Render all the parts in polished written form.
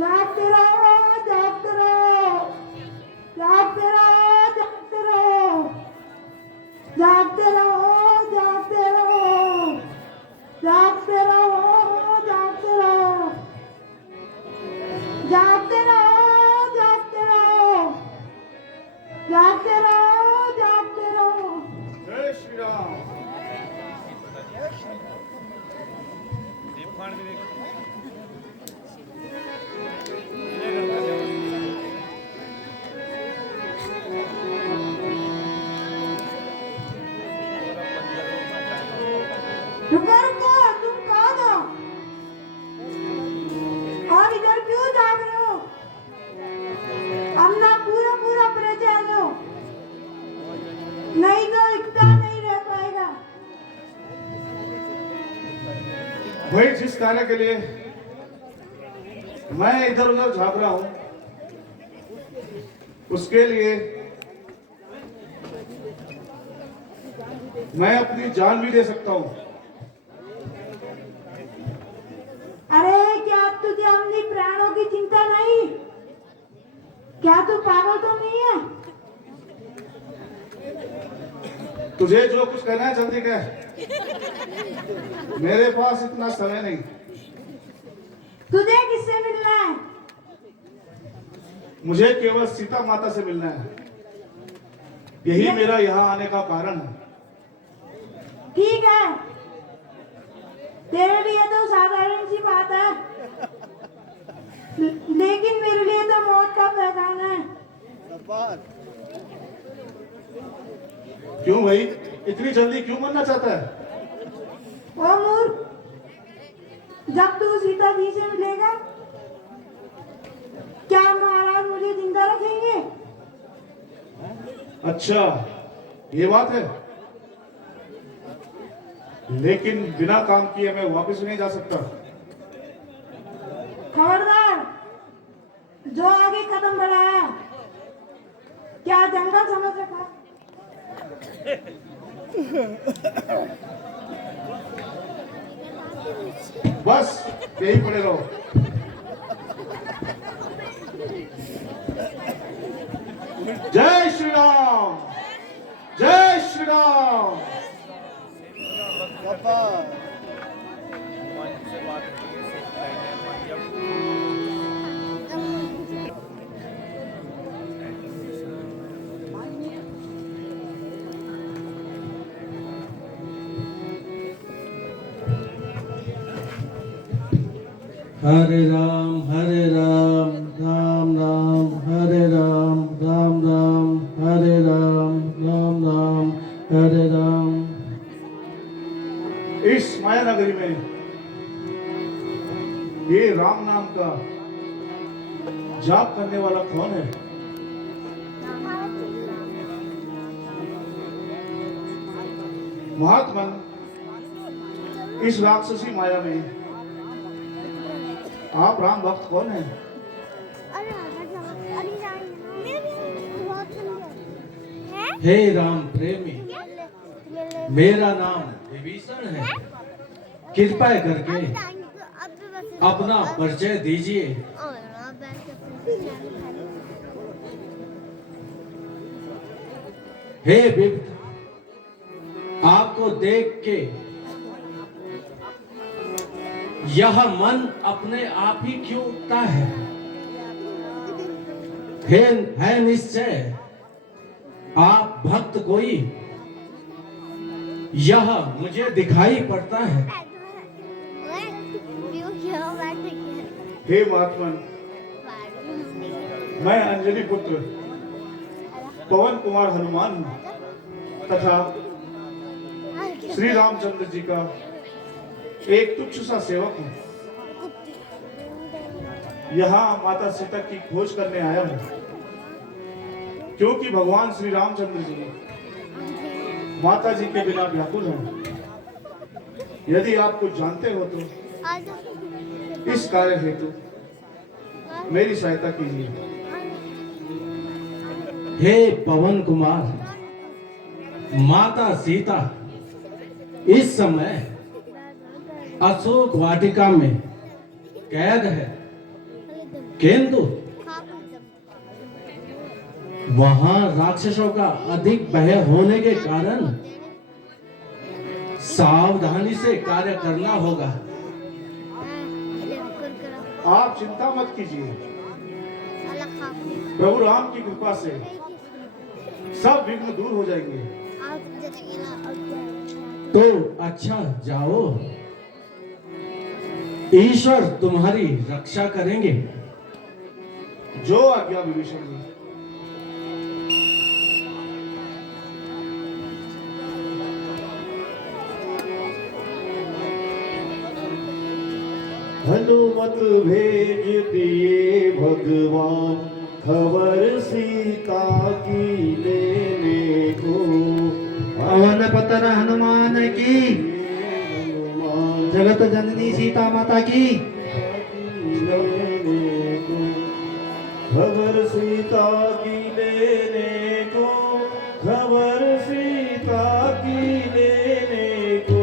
जागते रहो, जागते रहो, जागते रहो, जागते रहो, जागते रहो, जागते रहो, जागते रहो, जागते रहो, जागते रहो, जागते रहो, जागते रहो, जागते रहो। जय श्री राम। रुको रुको, तुम कौन हो और इधर क्यों जाग रहे हो? अपना पूरा पूरा परिचय दो, नहीं तो इतना नहीं रह पाएगा। भाई, जिस कार्य के लिए मैं इधर उधर झाँक रहा हूं, उसके लिए मैं अपनी जान भी दे सकता हूं। अरे क्या तुझे अपनी प्राणों की चिंता नहीं? क्या तू पागल तो नहीं है? तुझे जो कुछ कहना है जल्दी कह, मेरे पास इतना समय नहीं। तुझे किससे मिलना है? मुझे केवल सीता माता से मिलना है, यही मेरा यहाँ आने का कारण है। ठीक है, तेरे लिए तो साधारण सी बात है, लेकिन मेरे लिए तो मौत का पैगाम है। क्यों भाई, इतनी जल्दी क्यों मरना चाहता है? ओ मूर्ख, जब तू सीता जी से मिलेगा, क्या महाराज मुझे जिंदा रखेंगे? अच्छा, ये बात है। लेकिन बिना काम किए मैं वापस नहीं जा सकता। खबरदार, जो आगे कदम बढ़ाया, क्या जंगल समझ रखा? बस यही पड़े रहो। जय श्री राम, जय श्री राम। हरे राम राम राम हरे राम राम हरे राम राम हरे राम। इस माया नगरी में ये राम नाम का जाप करने वाला कौन है? महात्मन, इस राक्षसी माया में आप राम भक्त कौन है? हे राम प्रेमी, मेरा नाम विभीषण है। कृपया करके अपना परिचय दीजिए। हे विप्र, आपको देख के यह मन अपने आप ही क्यों उठता है? है निश्चय आप भक्त कोई, यह मुझे दिखाई पड़ता है। हे महात्मन, मैं अंजलि पुत्र पवन कुमार हनुमान हूं तथा श्री रामचंद्र जी का एक तुच्छ सा सेवक हूं। यहाँ माता सीता की खोज करने आया हूं, क्योंकि भगवान श्री रामचंद्र जी माता जी के बिना व्याकुल हैं। यदि आप कुछ जानते हो तो इस कार्य हेतु मेरी सहायता कीजिए। हे पवन कुमार, माता सीता इस समय अशोक वाटिका में कैद है। किंतु वहां राक्षसों का अधिक भय होने के कारण सावधानी से कार्य करना होगा। आप चिंता मत कीजिए, प्रभु राम की कृपा से सब विघ्न दूर हो जाएंगे। तो अच्छा जाओ, ईश्वर तुम्हारी रक्षा करेंगे। जो आज्ञा विभीषण जी। हनुमत भेज दिए भगवान, खबर सीता की लेने को। पवन पुत्र हनुमान की, हनुमान जगत जननी सीता माता की। लेने को, खबर सीता की लेने को, खबर सीता की लेने को,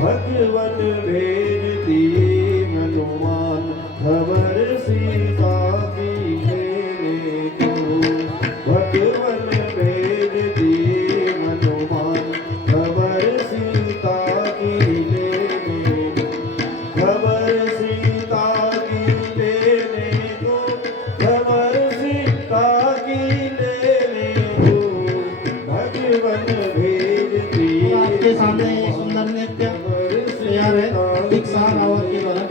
भगवन भेज दिए हनुमान, खबर सीता की लेने को, भगवन भेज दिए हनुमान, खबर सीता की लेने को, खबर सीता की लेने को, खबर सीता की लेने को, भगवन भेज दिए। आपके सामने एक सुंदर नृत्य तैयार है, दीक्षा रावत के द्वारा।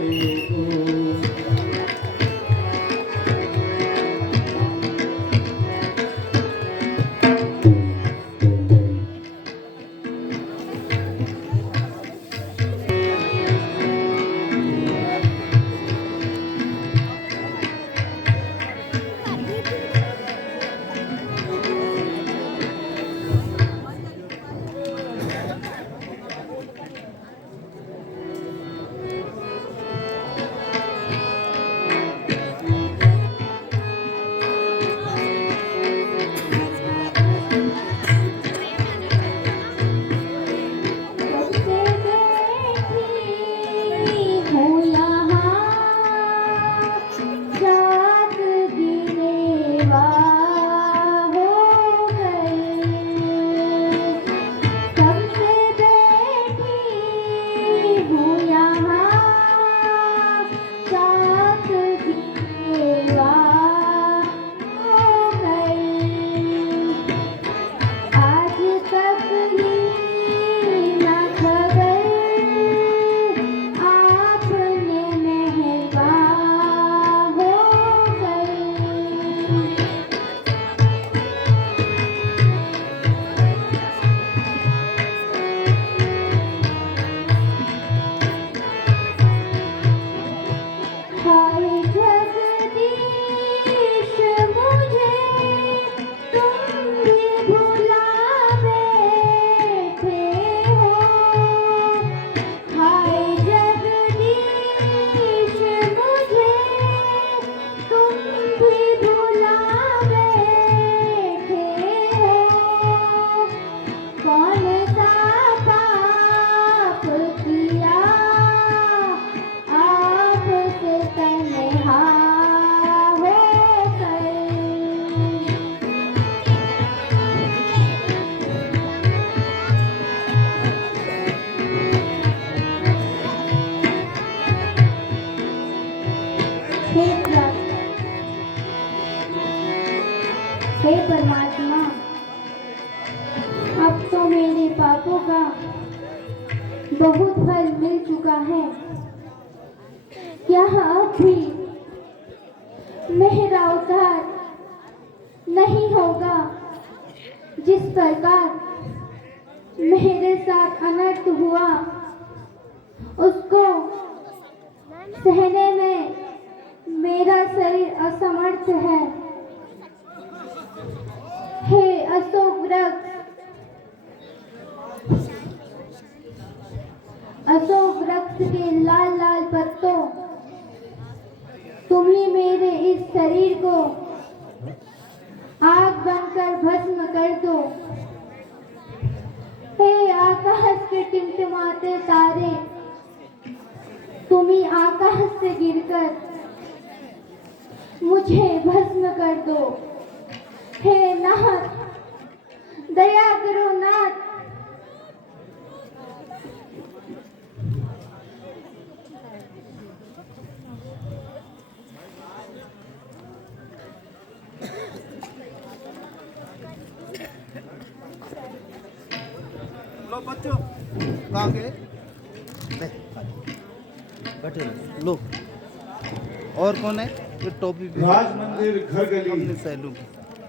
हे परमात्मा, अब तो मेरे पापों का बहुत फल मिल चुका है। क्या अब भी मेरा उद्धार नहीं होगा? जिस प्रकार मेरे साथ अनर्थ हुआ उसको सहने में मेरा शरीर असमर्थ है। हे अशोक वृक्ष, अशोक वृक्ष के लाल लाल पत्तों, तुम ही मेरे इस शरीर को आग बनकर भस्म कर दो। हे आकाश के टिमटिमाते तारे, तुम ही आकाश से गिरकर मुझे भस्म कर दो। हे नाथ, दया करो नाथ। लो बच्चों कहाँ गए? बैठे रहो। लो और कौन है? ये टोपी भी राज मंदिर घर गली अपने सैलून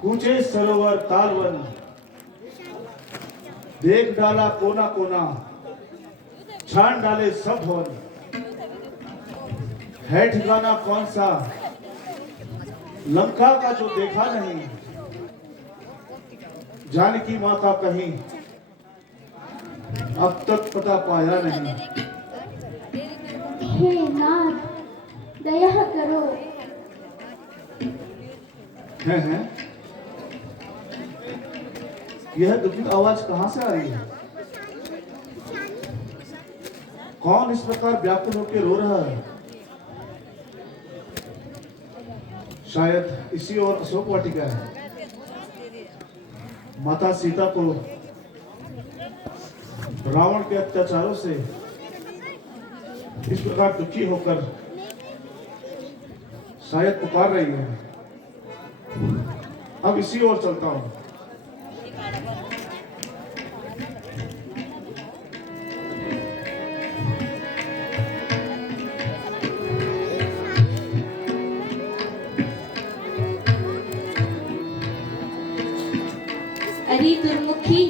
कूचे सरोवर तालवन, देख डाला कोना कोना, छान डाले सब भवन। है ठिकाना कौन सा लंका का जो देखा नहीं, जानकी माँ का कहीं अब तक पता पाया नहीं। हे नाथ, दया करो। हैं यह दुखी आवाज कहां से आ रही है? कौन इस प्रकार व्याकुल होकर रो रहा है? शायद इसी और अशोक वाटिका है। माता सीता को रावण के अत्याचारों से इस प्रकार दुखी होकर शायद पुकार रही है। अब इसी ओर चलता हूं। अरे दुर्मुखी,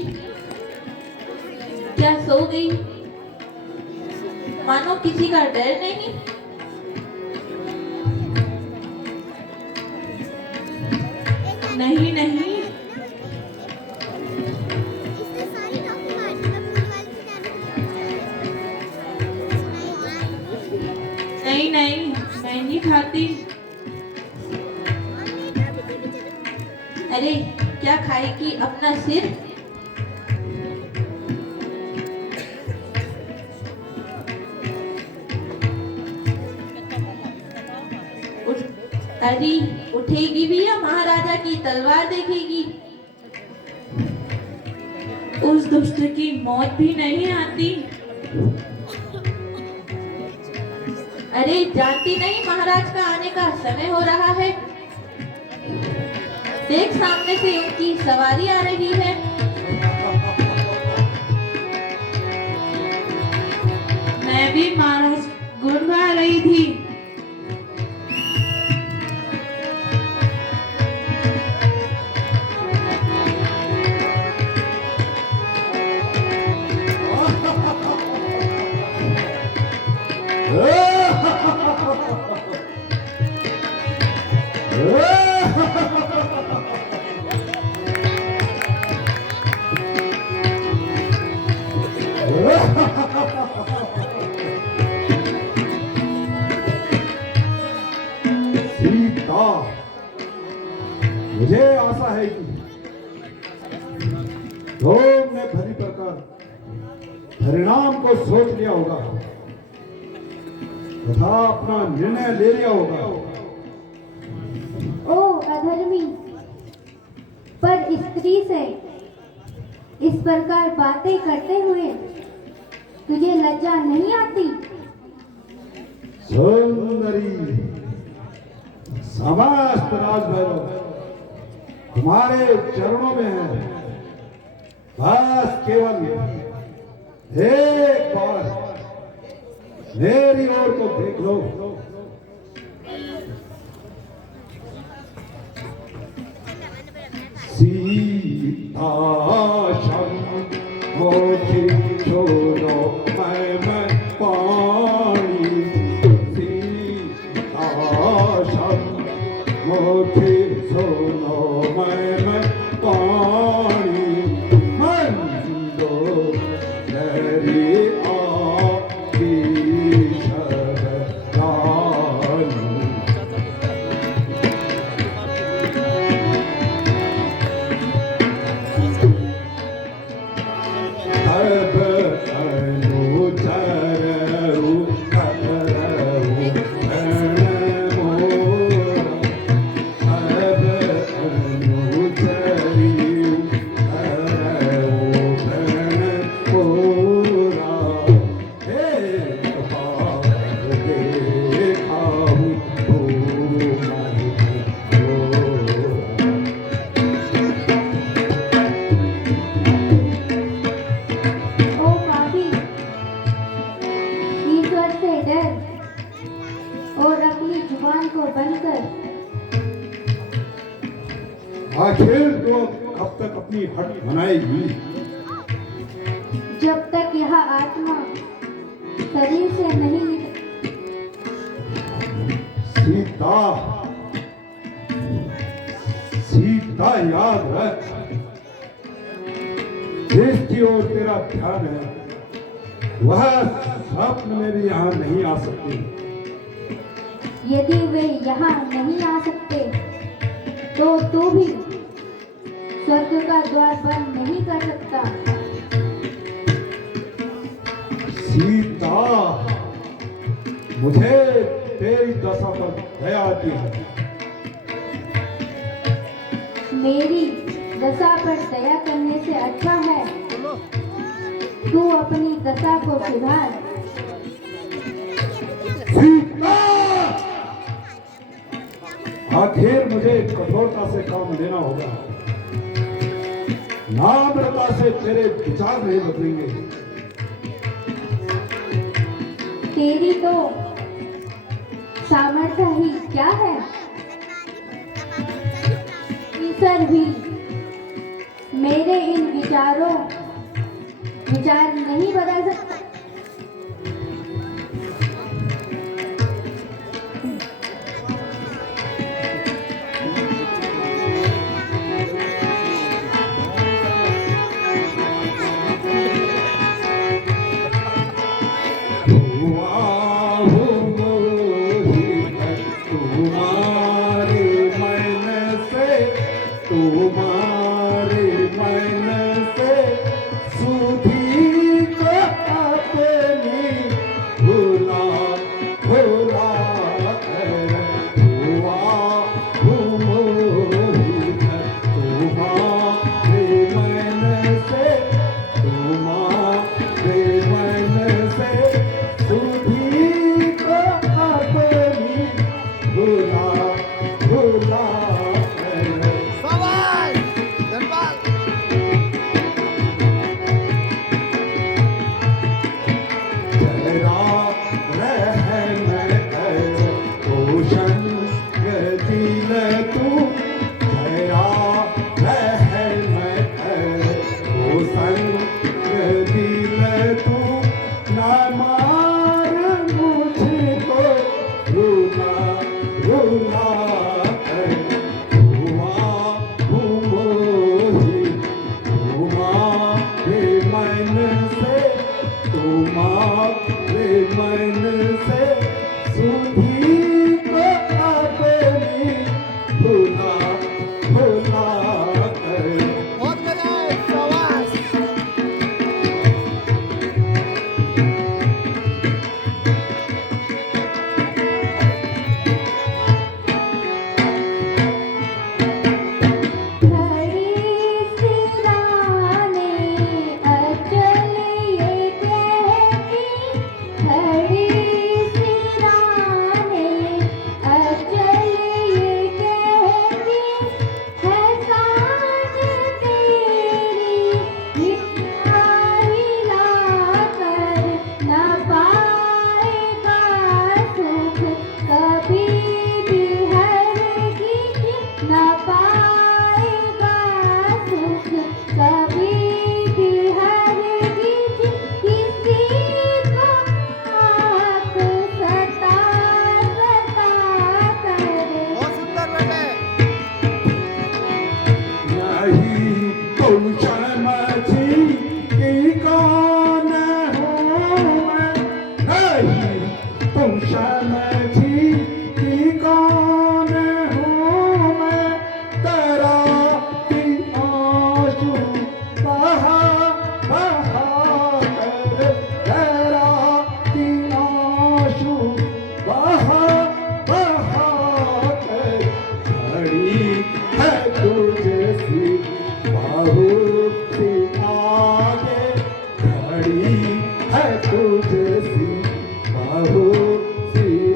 क्या सो गई? मानो किसी का डर नहीं। नहीं नहीं, नहीं नहीं, मैं नहीं खाती। अरे क्या खाएगी? अपना सिर? अरे उठेगी भी या महाराजा की तलवार देखेगी? उस दुष्ट की मौत भी नहीं आती। अरे जानती नहीं महाराज का आने का समय हो रहा है? देख सामने से उनकी सवारी आ रही है। मैं भी महाराज गुनगुना रही थी। सीता, मुझे आशा है कि तुमने भली प्रकार परिणाम को सोच लिया होगा तथा अपना निर्णय ले लिया होगा। ओ अधर्मी, पर स्त्री से इस प्रकार बातें करते हुए तुझे लज्जा नहीं आती? सुंदरी, समस्त राजभैरव तुम्हारे चरणों में है। बस केवल एक बार मेरी ओर को देख लो। सीता मोखी छोड़ो मैं पानी। सीता मोखी सुनो मैं पानी। मंदो तेरी आपकी शरणाई। से डर और अपनी जुबान को बंद कर। आखिर तो कब तक अपनी हट बनाएगी? जब तक यह आत्मा शरीर से नहीं निकल। सीता, सीता याद रख, जिसकी ओर तेरा ध्यान है वह स्वप्न में भी यहाँ नहीं आ सकती। यदि वे यहाँ नहीं आ सकते तो तू भी स्वर्ग का द्वार बंद नहीं कर सकता। सीता, मुझे तेरी दशा पर दया आती है। मेरी दशा पर दया करने से अच्छा है तू अपनी दशा को सुधार। सीता, आखिर मुझे कठोरता से काम लेना होगा। नम्रता से तेरे विचार नहीं बदलेंगे। तेरी तो सामर्थ्य ही क्या है, ईश्वर भी मेरे इन विचार नहीं बदल सकता। तुम्हारे मन से सुधी को अपनी भुला भुला कर हुआ मोहित। तुम्हारे मन से सुधी को अपनी भुला भुला तुझसी बहुत सी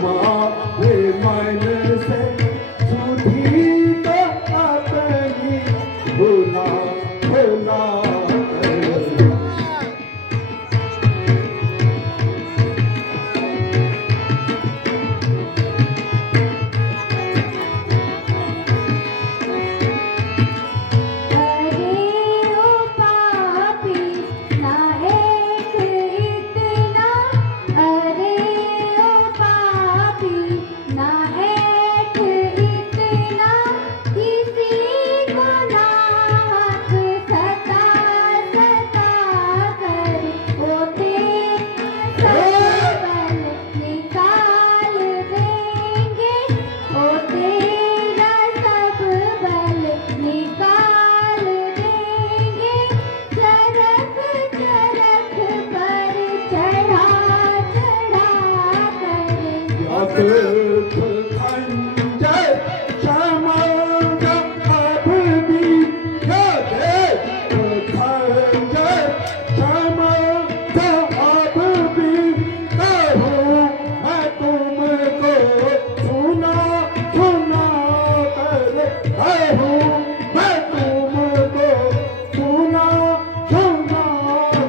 तुम्हारे मन से सुधी तो अपनी भुला भुला अरे ओ पापी ना एक इतना, अरे ओ पापी ना एक इतना, किसी को नाक सता सता कर वो तेरा सब बल निकाल देंगे, वो तेरा सब बल निकाल देंगे, चरख चरख पर चढ़ा चढ़ा कर। खंजर क्षमा का अब भी खंजर क्षमा का अब भी करूं मैं तुमको सुना सुना कर कहूं मैं तुमको सुना सुना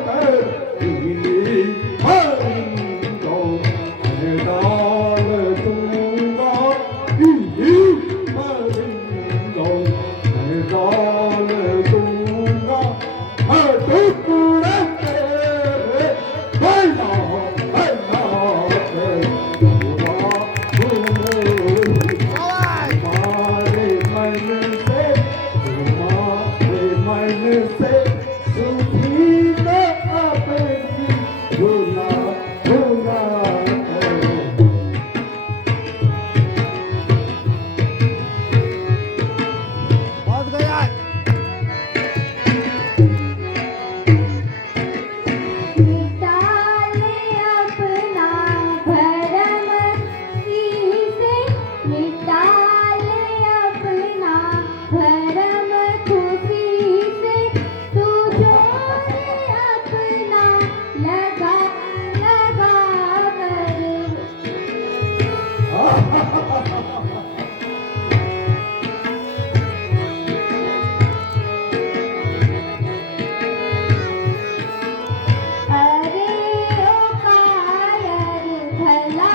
कर हरिंदो डाल दूंगा हरिंदो डाल दूंगा टुकड़े तेरे भला भला तुम्हारे मन से सुधी तो अपनी भुला भुला निकाले अपना भरम से, निकाले अपना भरम खुशी से, तू जोर अपना लगा लगा कर। अरे ओ कायर भला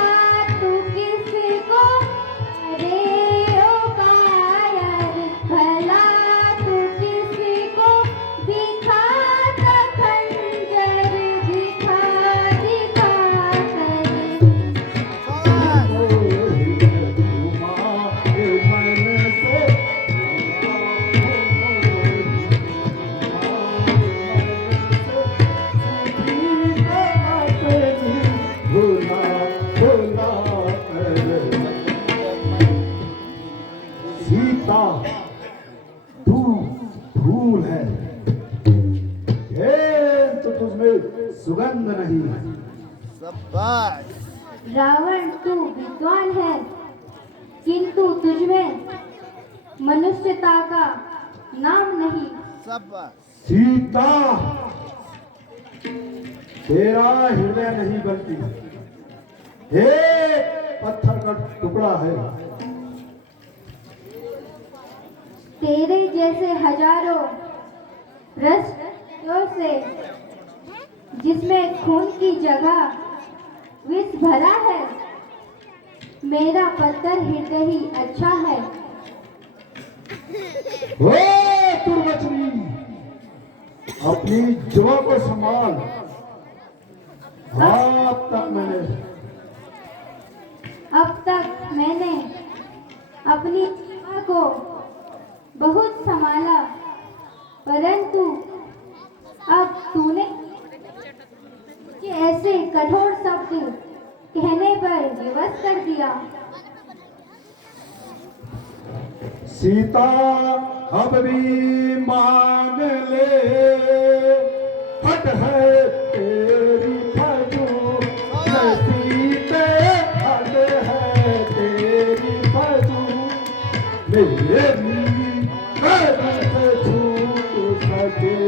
तू किसको, अरे ओ कायर भला तू किसको दिखाता खंजर दिखा दिखा कर। तुम्हारे मन से सीता तू फूल है, तो तुझमें सुगंध नहीं है। रावण तू विद्वान है, किंतु तुझमें मनुष्यता का नाम नहीं। सीता तेरा हृदय नहीं बनती, हे पत्थर का टुकड़ा है। तेरे जैसे हजारों भ्रष्टों से, जिसमें खून की जगह विष भरा है, मेरा पत्थर हृदय ही अच्छा है। ओ दुर्वचनी, अपनी जुआ को संभाल। अब तक मैंने अपनी जुआ को बहुत संभाला, परंतु अब तूने मुझे ऐसे कठोर शब्द कहने पर विवश कर दिया। सीता अब भी मान ले, हट है तेरी फजू, सीते हट है तेरी फजू, मेरी से छूट सके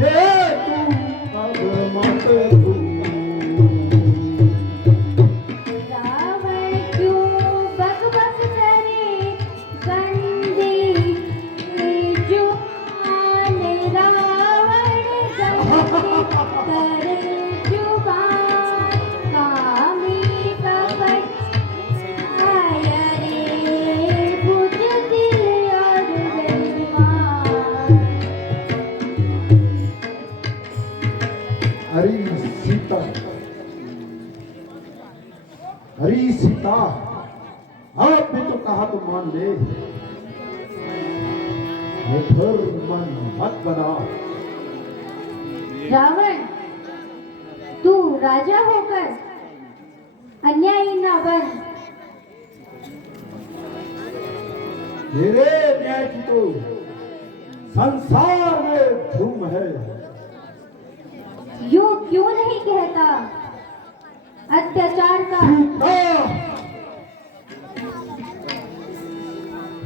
ये तू अब मत तू। रावण अरे सीता, अब भी तो कहा तो मान ले, फिर मन मत बना। रावण, तू राजा होकर अन्यायी न बन। मेरे न्याय की तो संसार में धूम है। यूं क्यों नहीं कहता अत्याचार का। सीता,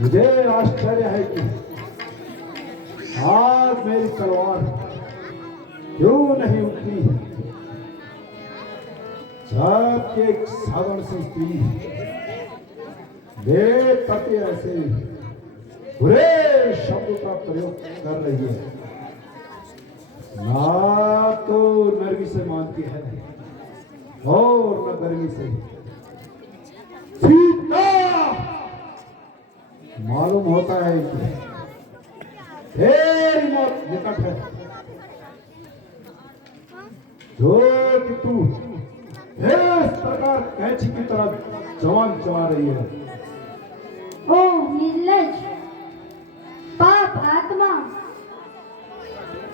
मुझे आश्चर्य है कि आज मेरी तलवार क्यों नहीं उठती, जब एक साधारण सी स्त्री मेरे प्रति ऐसे बुरे शब्दों का प्रयोग कर रही है। ना तो नरमी से मानती है और न गर्मी से। सीता, मालूम होता है कि तेरी मौत निकट है, जो कि तू इस प्रकार कैंची की तरफ जवान चला रही है। ओ निर्लज पाप आत्मा,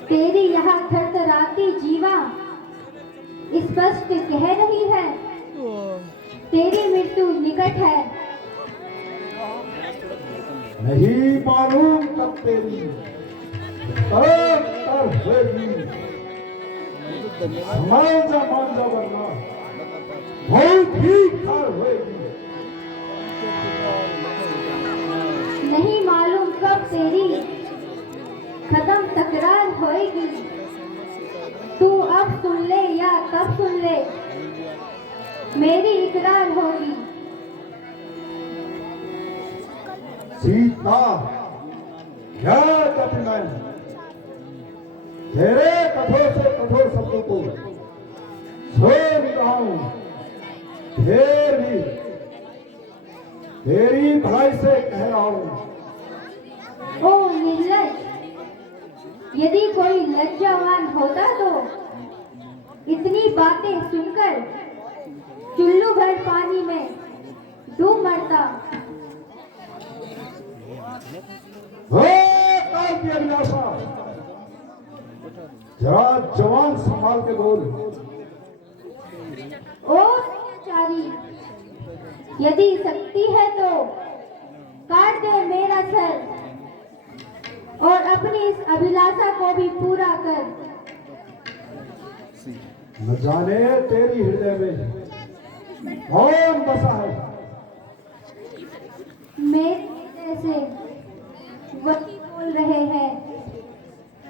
तेरी यह थरथराती जीवा स्पष्ट कह रही है तेरी मृत्यु निकट है। नहीं मालूम कब तेरी तर होगी। मांझा मांझा वरना बहुत ही खार होगी। नहीं मालूम कब तेरी खत्म तकरार होएगी। तू अब सुन ले या तब सुन ले, मेरी इकरार होगी। सीता, क्या कभी मैं तेरे कठोर से कठोर शब्दों को सुन रहा हूं, फिर भी तेरी भलाई से कह रहा हूं। ओ निर्लज, यदि कोई लज्जावान होता तो इतनी बातें सुनकर चुल्लू भर पानी में डूब मरता। हो काल की अभिलाषा, जरा जवान संभाल के बोल। ओ अत्याचारी, यदि शक्ति है तो काट दे मेरा सर और अपनी इस अभिलाषा को भी पूरा कर। न जाने तेरी हृदय में कौन बसा है। मेरे हृदय से वही बोल रहे हैं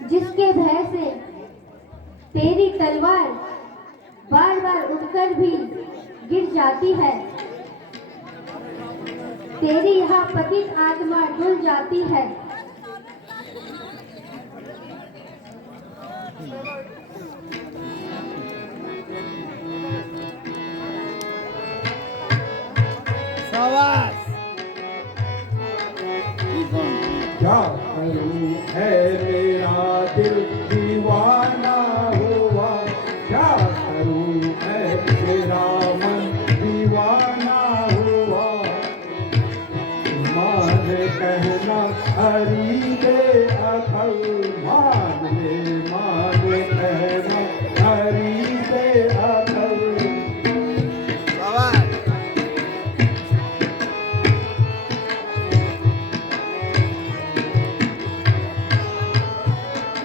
जिसके भय से तेरी तलवार बार बार उठकर भी गिर जाती है। तेरी यह पतित आत्मा डुल जाती है। क्या करूं है मेरा दिल दीवाना हुआ, क्या करूं है मेरा मन दीवाना हुआ। मान कहना हरी दे अकल, मान कहना हरी दे अकल।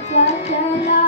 क्या चला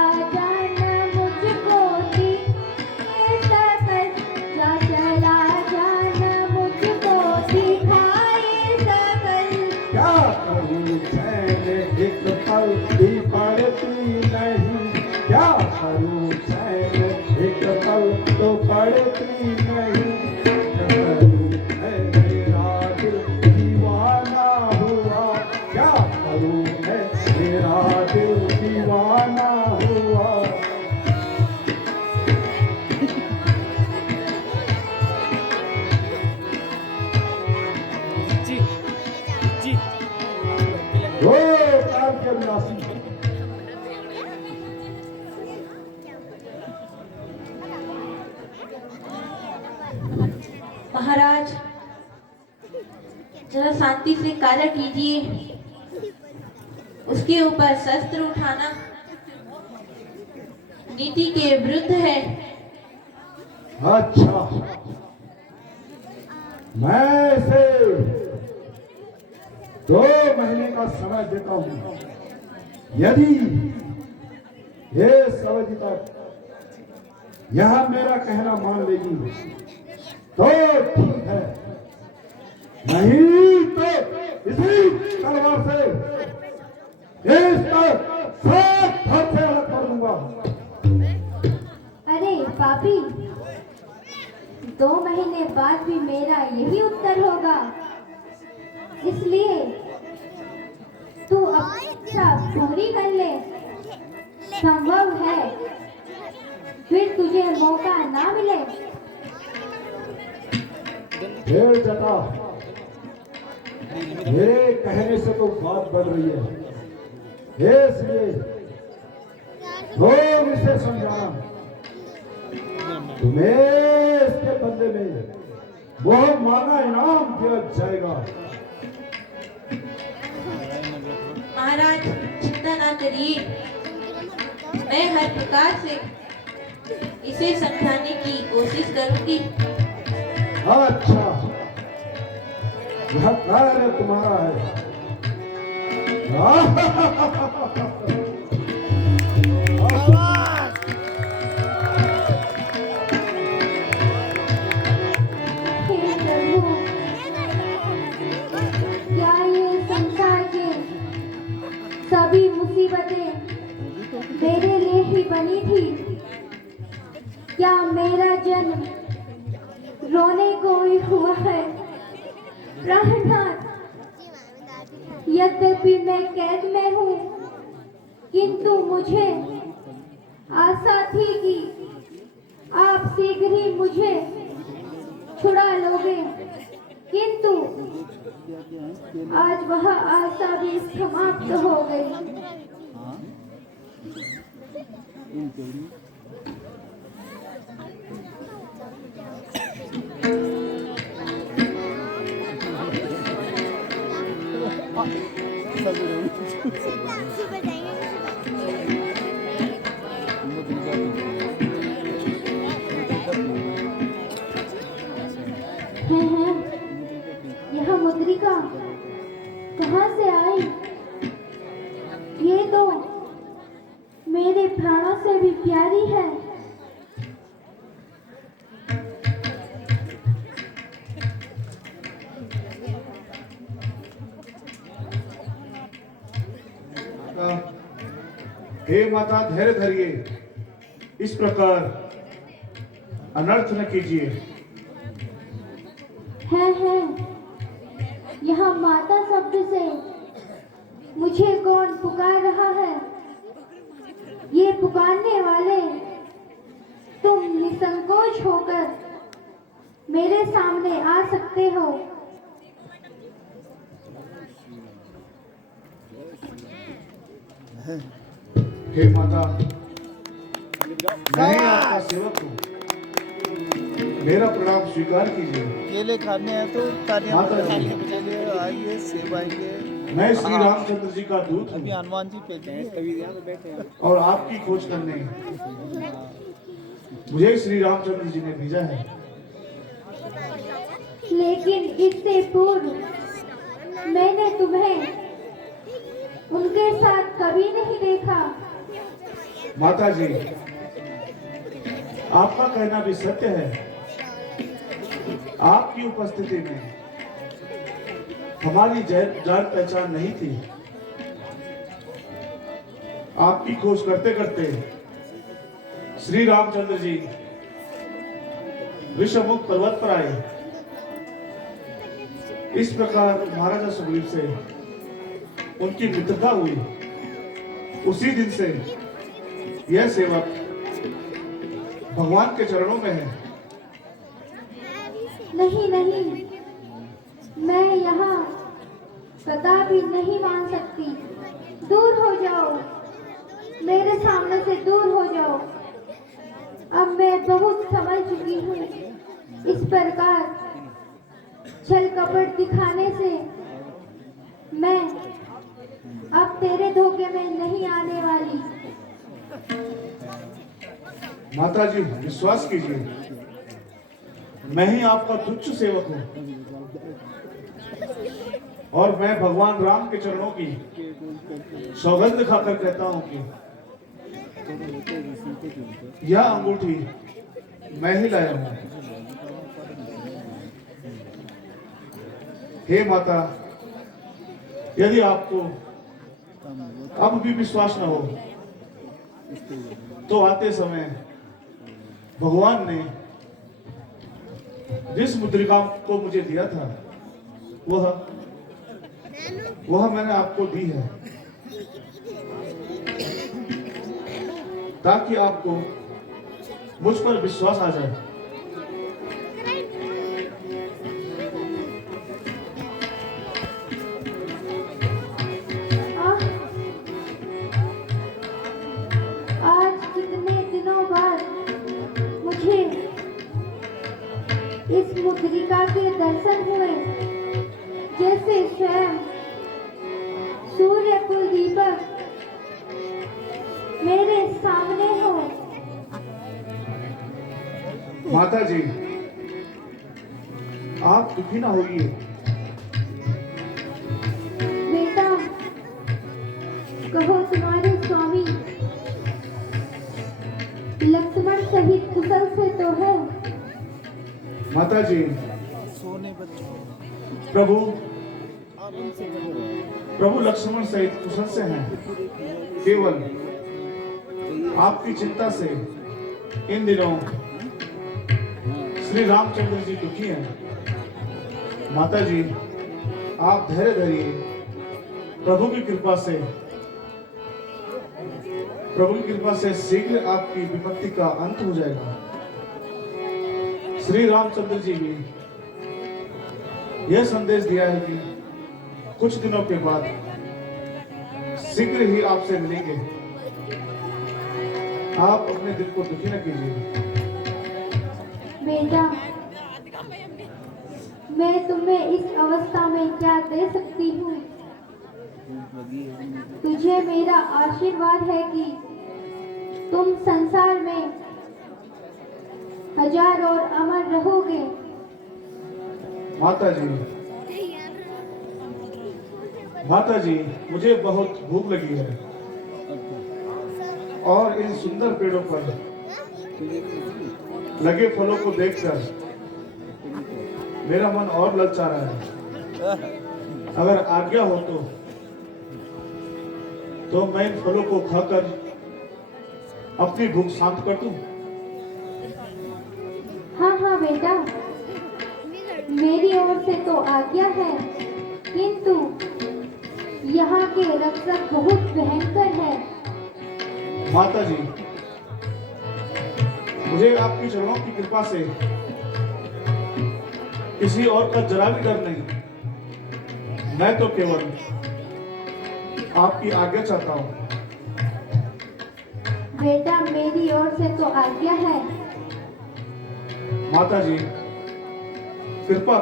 महाराज, जरा शांति से कार्य कीजिए। उसके ऊपर शस्त्र उठाना नीति के विरुद्ध है। अच्छा, मैं इसे 2 महीने का समय देता हूं। यदि ये अवधि तक यह मेरा कहना मान लेगी तो ठीक है, नहीं तो इसी तलवार से इसका साथ हाथ से अलग कर दूंगा। अरे पापी, 2 महीने बाद भी मेरा यही उत्तर होगा, इसलिए तू अपना पूरी कर ले। संभव है फिर तुझे मौका ना मिले। हे जटा, मेरे कहने से तो बात बढ़ रही है, इसलिए लोग इसे समझाना। तुम्हें इसके बदले में वह मांगा इनाम दिया जाएगा। महाराज, चिंता ना करिए, मैं हर प्रकार से इसे समझाने की कोशिश करूंगी। अच्छा, यह कार्य तुम्हारा है। हे प्रभु, क्या ये संसार के सभी मुसीबतें मेरे लिए ही बनी थी? क्या मेरा जन्म रोने को ही हुआ है? प्राणनाथ, यद्यपि मैं कैद में हूँ, किंतु मुझे आशा थी कि आप शीघ्र ही मुझे छुड़ा लोगे, किंतु आज वह आशा भी समाप्त हो गई। हैं, यह मुद्रिका कहाँ से आई? ये तो मेरे प्राणों से भी प्यारी है। हे माता, धैर्य धरिए, इस प्रकार अनर्थ न कीजिए। है यहाँ माता शब्द से मुझे कौन पुकार रहा है? ये पुकारने वाले तुम निसंकोच होकर मेरे सामने आ सकते हो। हे माता, मैं आपका सेवक हूँ, मेरा प्रणाम स्वीकार कीजिए। केले खाने हैं तो माता जी, चलिए आइए, सेब आएंगे। मैं श्री रामचंद्र जी का दूत अभी हूँ हनुमान जी पे और आपकी खोज करने मुझे श्री रामचंद्र जी ने भेजा है। लेकिन इससे पूर्व मैंने तुम्हें उनके साथ कभी नहीं देखा। माता जी, आपका कहना भी सत्य है। आपकी उपस्थिति में हमारी जान पहचान नहीं थी। आपकी खोज करते करते श्री रामचंद्र जी विषमुख पर्वत पर आए। इस प्रकार महाराजा सुग्रीव से उनकी मित्रता हुई। उसी दिन से यह सेवक भगवान के चरणों में है। नहीं, मैं यहाँ कदापि नहीं मान सकती। दूर हो जाओ, मेरे सामने से दूर हो जाओ। अब मैं बहुत समझ चुकी हूँ, इस प्रकार भाग्य में नहीं आने वाली। माता जी विश्वास कीजिए, मैं ही आपका तुच्छ सेवक हूँ और मैं भगवान राम के चरणों की सौगंध खाकर कहता हूँ कि यह अंगूठी मैं ही लाया हूँ। हे माता, यदि आपको अब भी विश्वास न हो तो आते समय भगवान ने जिस मुद्रिका को मुझे दिया था वह मैंने आपको दी है, ताकि आपको मुझ पर विश्वास आ जाए। आज कितने दिनों बाद मुझे इस मुद्रिका के दर्शन हुए, जैसे स्वयं सूर्य कुल दीपक मेरे सामने हो। माता जी, आप दुखी ना होइए। बेटा, कहो तुम्हारे स्वामी लक्ष्मण सहित कुशल से तो है? माता जी, सोने बच्चों प्रभु लक्ष्मण सहित कुशल से हैं। केवल आपकी चिंता से इन दिनों श्री रामचंद्र जी दुखी हैं। माता जी, आप धैर्य धरिए। प्रभु की कृपा से शीघ्र आपकी विपत्ति का अंत हो जाएगा। श्री रामचंद्र जी भी यह संदेश दिया है कि कुछ दिनों के बाद शीघ्र ही आपसे मिलेंगे। आप अपने दिल को दुखी न कीजिए। बेटा, मैं तुम्हें इस अवस्था में क्या दे सकती हूँ? तुझे मेरा आशीर्वाद है कि तुम संसार में हजार और अमर रहोगे। माता जी, मुझे बहुत भूख लगी है और इन सुंदर पेड़ों पर लगे फलों को देखकर मेरा मन और ललचा रहा है। अगर आज्ञा हो तो मैं इन फलों को खाकर अपनी भूख शांत कर दूं। हाँ बेटा, मेरी ओर से तो आज्ञा है, किंतु यहाँ के रक्षक बहुत भयंकर है। माता जी, मुझे आपकी चरणों की कृपा से किसी और का जरा भी डर नहीं। मैं तो केवल आपकी आज्ञा चाहता हूँ। बेटा, मेरी ओर से तो आज्ञा है। माता जी, कृपा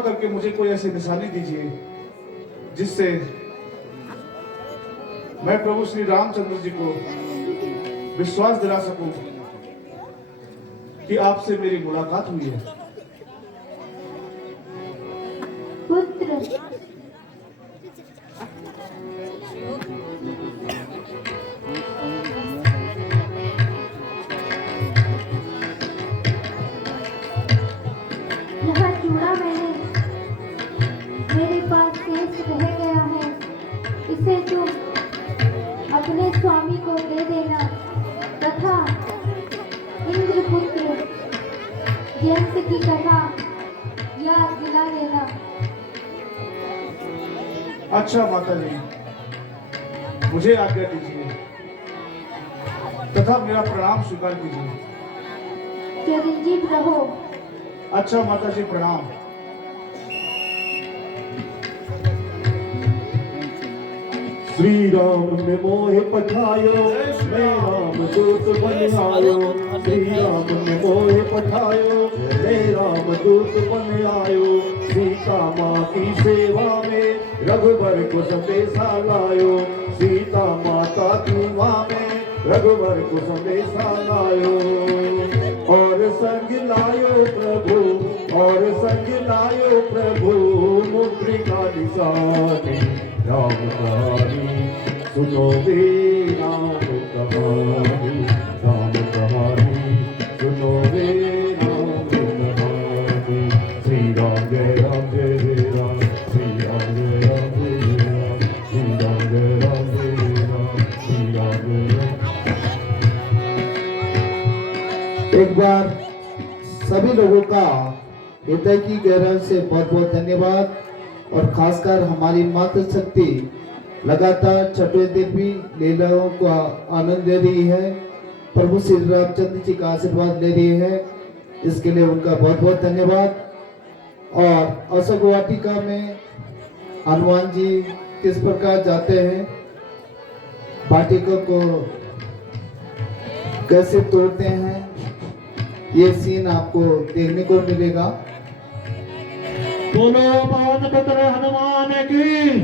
करके मुझे कोई ऐसी निशानी दीजिए जिससे मैं प्रभु श्री रामचंद्र जी को विश्वास दिला सकूं कि आपसे मेरी मुलाकात हुई है। पुत्र, यह चूड़ा मेरे पास शेष रह गया है, इसे तुम अपने स्वामी को दे देना तथा इंद्रपुत्र जयंत की कथा याद दिला देना। अच्छा माता जी, मुझे आज्ञा दीजिए तथा मेरा प्रणाम स्वीकार कीजिए। चिरंजीव रहो। अच्छा माता जी, प्रणाम। श्री राम ने मोहे पठायो, मैं राम दूत बन आयो। श्री राम ने मोहे पठायो, मैं राम दूत बन आयो। सीता माँ की सेवा में रघुवर को संदेशा लायो, सीता माता की माँ में रघुवर को संदेशा लायो। और संग लायो प्रभु, और संग लायो प्रभु, मुद्रिका निशानी राम कहानी, सुनो रे राम कहानी, राम कहानी सुनो रे राम कहानी। श्री राम जय राम जय जय राम, श्री राम जय राम जय जय राम, श्री राम जय राम जय राम, श्री राम जय राम। एक बार सभी लोगों का हृदय की गहराई से बहुत बहुत धन्यवाद। और खासकर हमारी मातृ शक्ति लगातार छठवें दिन भी लीलाओं का आनंद ले रही है, प्रभु श्री रामचंद्र जी का आशीर्वाद ले रही है, इसके लिए उनका बहुत बहुत धन्यवाद। और अशोक वाटिका में हनुमान जी किस प्रकार जाते हैं, वाटिका को कैसे तोड़ते हैं, ये सीन आपको देखने को मिलेगा। बोलो पवन पुत्र हनुमान की,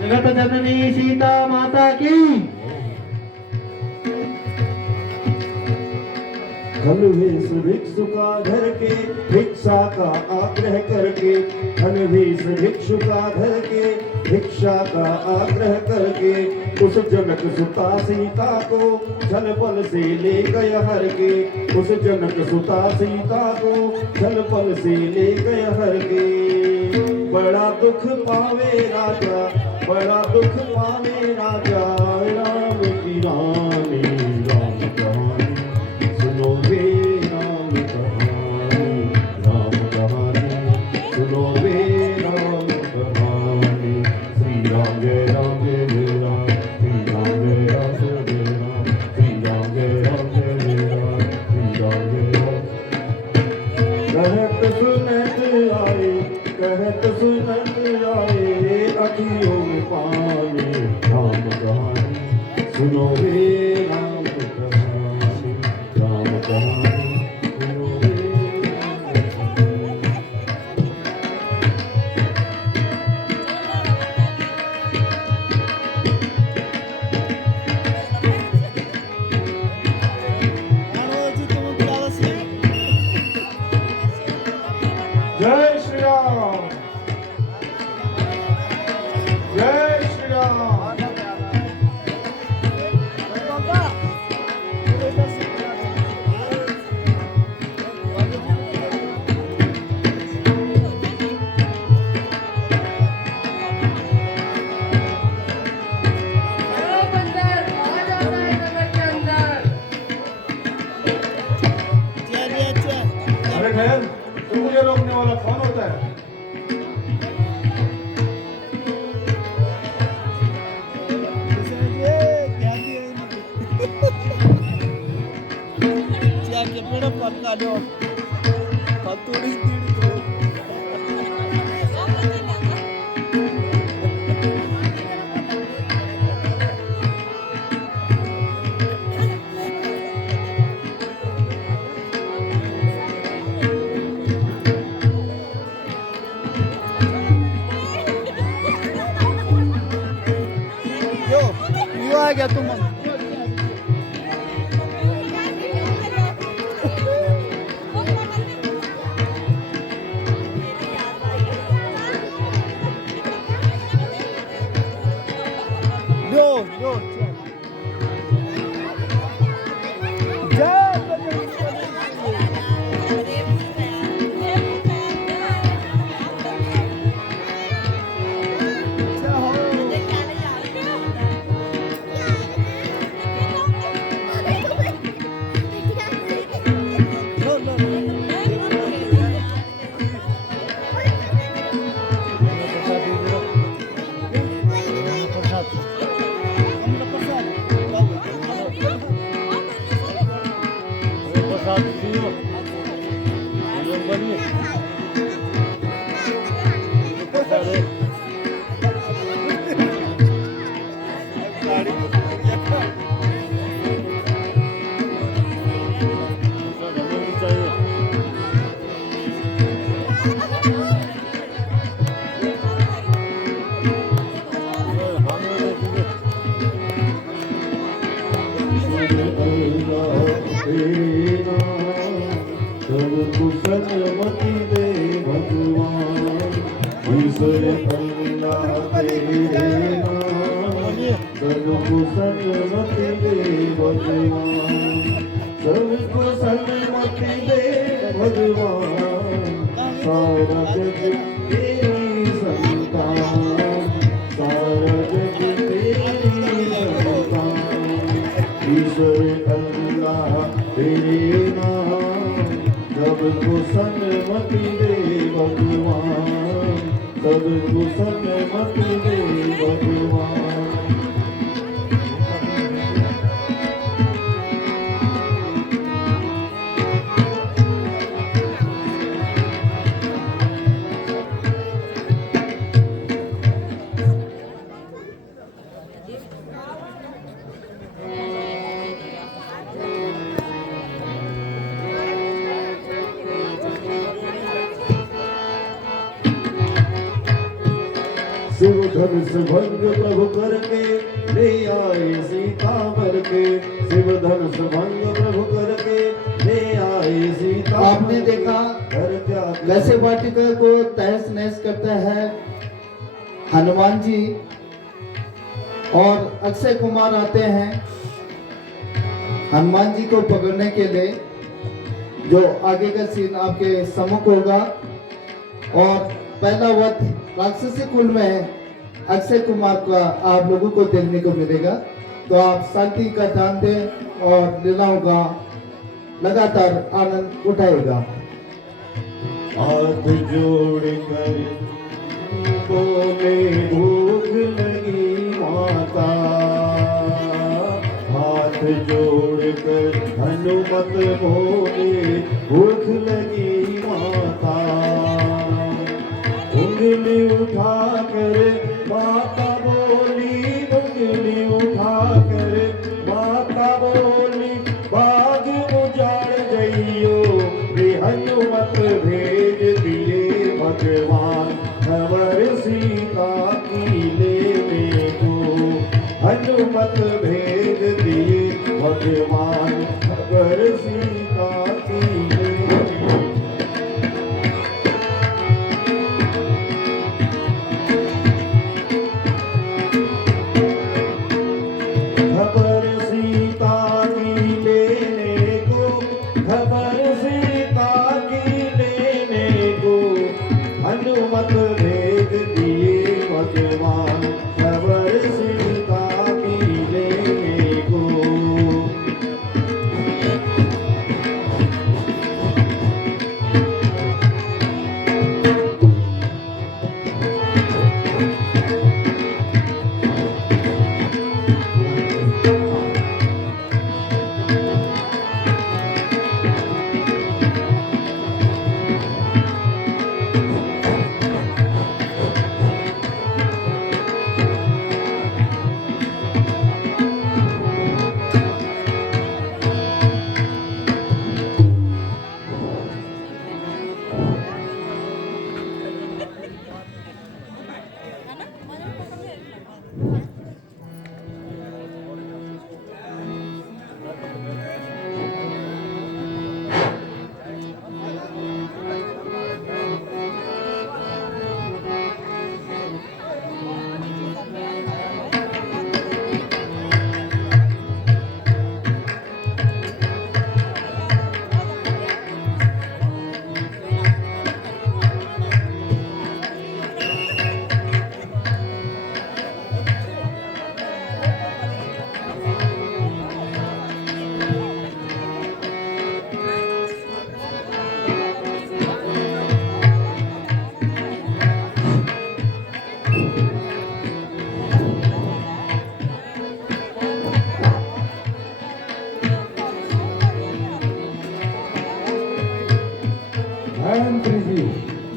जगत जननी सीता माता की। धनवेश भिक्षु का घर के, भिक्षा का आग्रह करके, धनवेश भिक्षु का घर के, भिक्षा का आग्रह करके, उस जनक सुता सीता को जल पल से ले गए हर के, उस जनक सुता सीता को जल पल से ले गए हर के। बड़ा दुख पावे राजा, बड़ा दुख पावे राजा, राम की रानी राम कहानी, सुनो वे राम कहानी, राम कहानी सुनो वे राम कहानी। श्री राम जय राम जय जय राम, श्री राम जय राम जय जय राम, श्री राम जय राम जय जय राम, श्री राम जय राम। कहत सुनत आए, कहत सुनत आए, अखियों में पानी राम कहानी, सुनो रे राम कहानी, राम कहानी सुनो रे राम कहानी। जय श्री राम, जय श्री राम। अरे बहन, तुम मुझे रोकने वाला कौन होता है? यो आ गया तुम। लो लो ईश्वर अल्लाह तेरे नाम सबको सन्मति दे भगवान, सबको सन्मति दे भगवान, सारा जग तेरी संतान, सारा जग तेरी संतान, ईश्वर अल्लाह तेरे नाम सबको सन्मति दे भगवान, सबको सन्मति दे भगवान। शिव धनुष भंग प्रभु करके ले आए सीता मर के, शिव धनुष भंग प्रभु करके ले आए सीता। आपने देखा कैसे वाटिका को तहस नहस करता है हनुमान जी, और अक्षय कुमार आते हैं हनुमान जी को पकड़ने के लिए, जो आगे का सीन आपके सम्मुख होगा। और पहला वध राक्षसी कुल में अक्षय कुमार का आप लोगों को देखने को मिलेगा। तो आप शांति का ध्यान दें और लीलाओं का लगातार आनंद उठाएगा। हाथ जोड़ कर बोले भूख लगी माता, हाथ जोड़ कर हनुमत बोले भूख लगी माता, उंगली उठा कर माता बोली, उंगली उठा कर माता बोली, बाग उजाड़ गइयो रे हनुमत भेज दिए भगवान, खबर सीता की लेने को, हनुमत भेज दिए भगवान, खबर सीता की लेने को। खबर सीता की लेने को, खबर सीता की लेने को, हनुमत भेज दिए भगवान, खबर सीता की लेने को।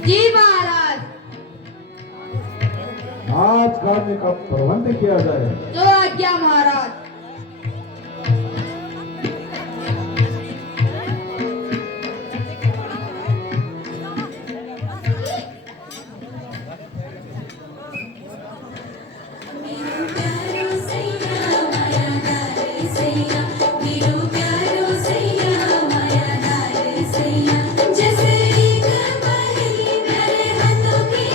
जी महाराज। नाच गाने का प्रबंध किया जाए। जो आज्ञा महाराज। जैसे एक पहली प्यारे हाथों की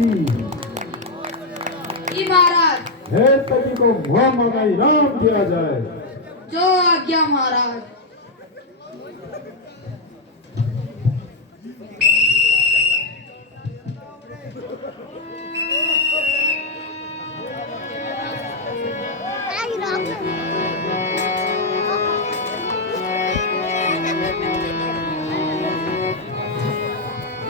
की जी महाराज। हेतकी को मुआ मांगा इनाम दिया जाए। जो आज्ञा महाराज।